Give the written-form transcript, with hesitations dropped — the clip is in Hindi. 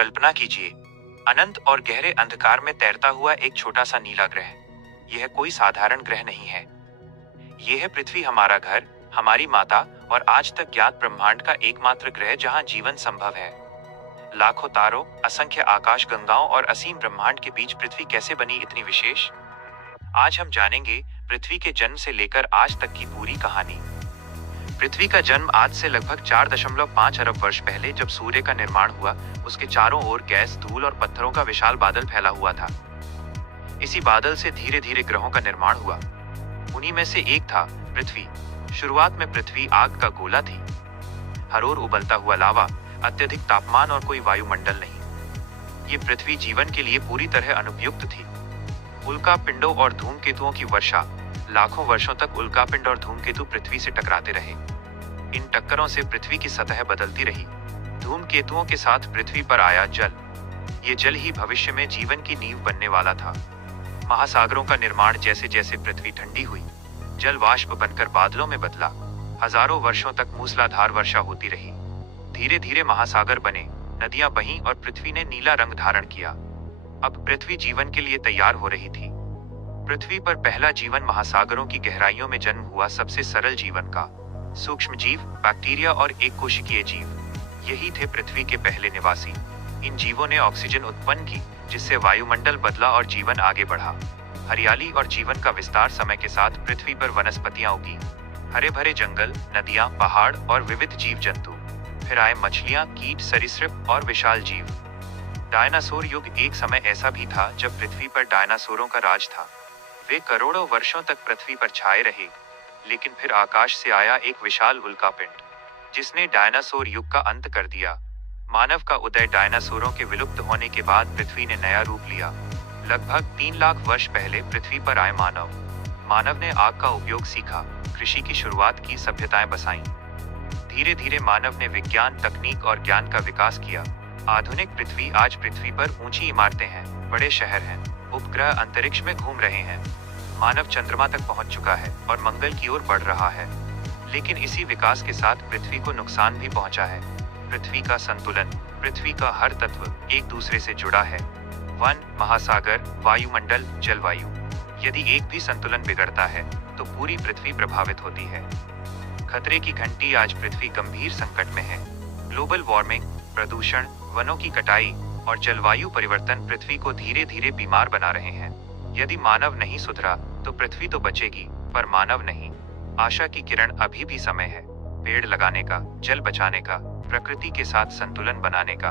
कल्पना कीजिए, अनंत और गहरे अंधकार में तैरता हुआ एक छोटा सा नीला ग्रह। यह कोई साधारण ग्रह नहीं है। यह है पृथ्वी, हमारा घर, हमारी माता और आज तक ज्ञात ब्रह्मांड का एकमात्र ग्रह जहां जीवन संभव है। लाखों तारों, असंख्य आकाश गंगाओं और असीम ब्रह्मांड के बीच पृथ्वी कैसे बनी इतनी विशेष? आज हम जानेंगे पृथ्वी के जन्म से लेकर आज तक की पूरी कहानी। पृथ्वी का जन्म आज से लगभग 4.5 अरब वर्ष पहले जब सूर्य का निर्माण हुआ। उसके चारों ओर गैस, धूल और पत्थरों का विशाल बादल फैला हुआ था। इसी बादल से धीरे धीरे ग्रहों का निर्माण हुआ। उन्हीं में से एक था पृथ्वी। शुरुआत में पृथ्वी आग का गोला थी, हर ओर उबलता हुआ लावा, अत्यधिक तापमान और कोई वायुमंडल नहीं। ये पृथ्वी जीवन के लिए पूरी तरह अनुपयुक्त थी। उल्का पिंडों और धूमकेतुओं की वर्षा। लाखों वर्षों तक उल्कापिंड और धूमकेतु पृथ्वी से टकराते रहे। इन टक्करों से पृथ्वी की सतह बदलती रही। धूमकेतुओं के साथ पृथ्वी पर आया जल। ये जल ही भविष्य में जीवन की नींव बनने वाला था। महासागरों का निर्माण। जैसे जैसे पृथ्वी ठंडी हुई, जल वाष्प बनकर बादलों में बदला। हजारों वर्षों तक मूसलाधार वर्षा होती रही। धीरे धीरे महासागर बने, नदियां बहीं और पृथ्वी ने नीला रंग धारण किया। अब पृथ्वी जीवन के लिए तैयार हो रही थी। पृथ्वी पर पहला जीवन महासागरों की गहराइयों में जन्म हुआ। सबसे सरल जीवन का सूक्ष्म जीव, बैक्टीरिया और एक कोशिकीय जीव, यही थे पृथ्वी के पहले निवासी। इन जीवों ने ऑक्सीजन उत्पन्न की, जिससे वायुमंडल बदला और जीवन आगे बढ़ा। हरियाली और जीवन का विस्तार। समय के साथ पृथ्वी पर वनस्पतियां उगी, हरे भरे जंगल, नदियां, पहाड़ और विविध जीव जंतु। फिर आए मछलियां, कीट, सरीसृप और विशाल जीव। डायनासोर युग। एक समय ऐसा भी था जब पृथ्वी पर डायनासोरों का राज था। वे करोड़ों वर्षों तक पृथ्वी पर छाए रहे, लेकिन फिर आकाश से आया एक विशाल उल्कापिंड, जिसने डायनासोर युग का अंत कर दिया। मानव का उदय। डायनासोरों के विलुप्त होने के बाद पृथ्वी ने नया रूप लिया। लगभग 3 लाख वर्ष पहले पृथ्वी पर आए मानव। मानव ने आग का उपयोग सीखा, कृषि की शुरुआत की, सभ्यताएं बसाईं। धीरे धीरे मानव ने विज्ञान, तकनीक और ज्ञान का विकास किया। आधुनिक पृथ्वी। आज पृथ्वी पर ऊंची इमारतें हैं, बड़े शहर हैं, उपग्रह अंतरिक्ष में घूम रहे हैं। मानव चंद्रमा तक पहुंच चुका है और मंगल की ओर बढ़ रहा है। लेकिन इसी विकास के साथ पृथ्वी को नुकसान भी पहुंचा है। पृथ्वी का संतुलन। पृथ्वी का हर तत्व एक दूसरे से जुड़ा है। वन, महासागर, वायुमंडल, जलवायु। यदि एक भी संतुलन बिगड़ता है तो पूरी पृथ्वी प्रभावित होती है। खतरे की घंटी। आज पृथ्वी गंभीर संकट में है। ग्लोबल वार्मिंग, प्रदूषण, वनों की कटाई और जलवायु परिवर्तन पृथ्वी को धीरे धीरे बीमार बना रहे हैं। यदि मानव नहीं सुधरा तो पृथ्वी तो बचेगी, पर मानव नहीं। आशा की किरण। अभी भी समय है पेड़ लगाने का, जल बचाने का, प्रकृति के साथ संतुलन बनाने का।